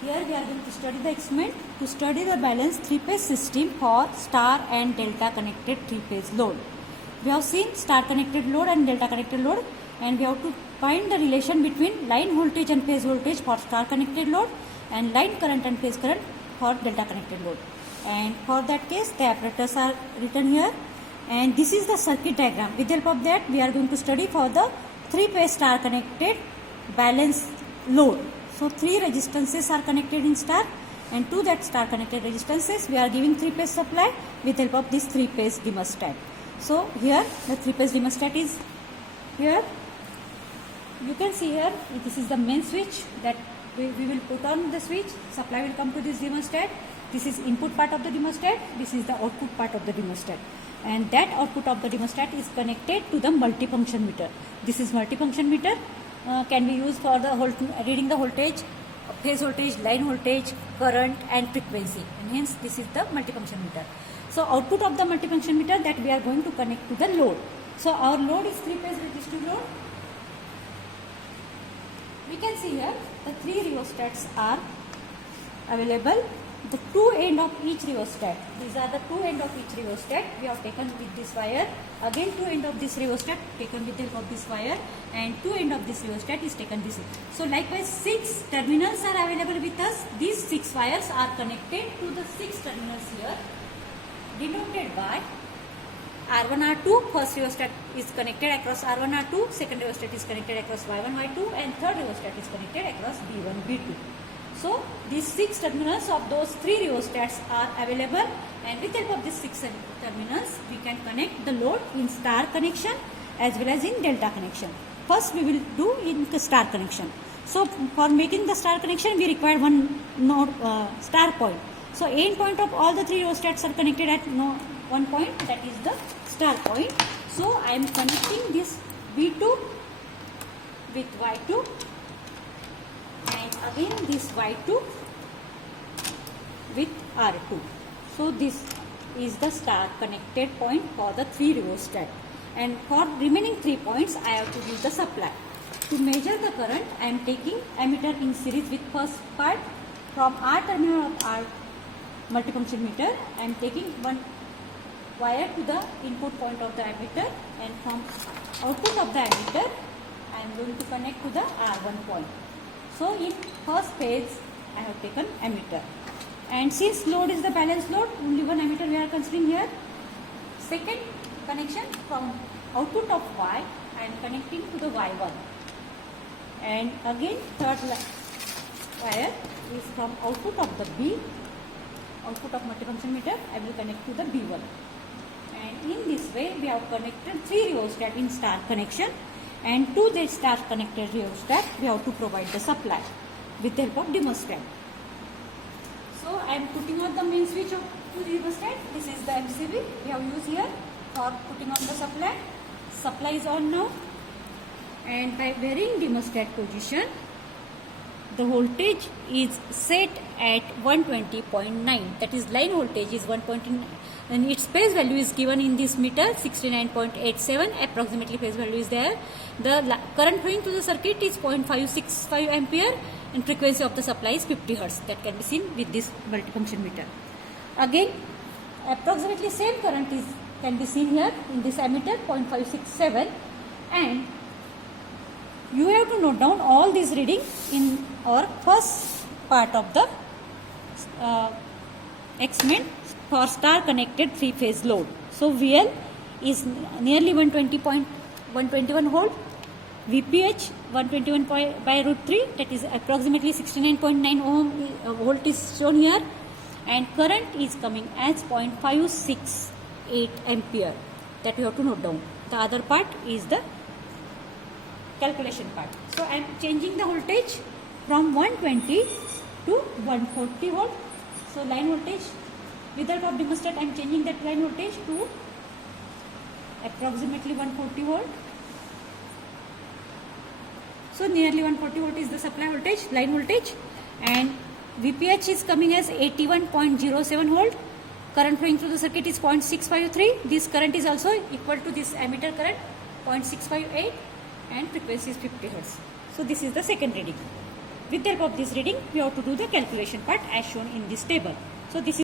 Here we are going to study the experiment to study the balanced three-phase system for star and delta connected three-phase load. We have seen star connected load and delta connected load, and we have to find the relation between line voltage and phase voltage for star connected load and line current and phase current for delta connected load. And for that case the apparatus are written here, and this is the circuit diagram. With the help of that we are going to study for the three-phase star connected balanced load. So three resistances are connected in star, and to that star connected resistances we are giving three-phase supply with the help of this three-phase thermostat. So here the three-phase thermostat is here. You can see here this is the main switch that we will put on the switch. Supply will come to this thermostat. This is input part of the thermostat. This is the output part of the thermostat, and that output of the thermostat is connected to the multifunction meter. This is multifunction meter. Can be used for the reading the voltage, phase voltage, line voltage, current and frequency, and hence this is the multifunction meter. So output of the multifunction meter that we are going to connect to the load. So our load is three-phase resistive load. We can see here the three rheostats are available. The two end of each rheostat, these are the two end of each rheostat we have taken with this wire. Again two end of this rheostat taken with the help of this wire, and two end of this rheostat is taken this way. So likewise 6 terminals are available with us. These 6 wires are connected to the 6 terminals here, denoted by R1 R2. First rheostat is connected across R1 R2, second rheostat is connected across Y1 Y2, and third rheostat is connected across B1 B2. So these 6 terminals of those 3 rheostats are available, and with the help of these 6 terminals we can connect the load in star connection as well as in delta connection. First we will do in the star connection. So for making the star connection we require one node star point. So end point of all the 3 rheostats are connected at one point, that is the star point. So I am connecting this V2 with Y2, and again this Y2 with R2. So this is the star connected point for the 3 rheostat, and for remaining 3 points I have to give the supply. To measure the current I am taking ammeter in series with first part. From R terminal of R multifunction meter I am taking one wire to the input point of the ammeter, and from output of the ammeter I am going to connect to the R1 point. So in first phase I have taken ammeter, and since load is the balanced load, only one ammeter we are considering here. Second connection, from output of Y I am connecting to the Y1, and again third wire is from output of the B, output of multifunction meter I will connect to the B1, and in this way we have connected 3 rheostat in star connection, and to the star connected rheostat we have to provide the supply with the help of thermostat. So I am putting on the main switch of the thermostat. This is the MCB we have used here for putting on the supply. Supply is on now, and by varying thermostat position the voltage is set at 120.9, that is line voltage is 1.9, and its phase value is given in this meter 69.87, approximately phase value is there. The current flowing through the circuit is 0.565 ampere, and frequency of the supply is 50 Hz. That can be seen with this multifunction meter. Again approximately same current can be seen here in this ammeter 0.567, and you have to note down all these readings in our first part of the experiment for star connected 3-phase load. So VL is nearly 121 volt, VPH 121 by root 3, that is approximately 69.9 ohm volt is shown here, and current is coming as 0.568 ampere. That you have to note down. The other part is the calculation part. So I am changing the voltage from 120 to 140 volt. So line voltage with the help of thermostat I am changing that line voltage to approximately 140 volt. So nearly 140 volt is the supply voltage, line voltage, and VPH is coming as 81.07 volt. Current flowing through the circuit is 0.653. This current is also equal to this ammeter current 0.658, and frequency is 50 Hz. So this is the second reading. with the help of this reading, we have to do the calculation part as shown in this table. So this is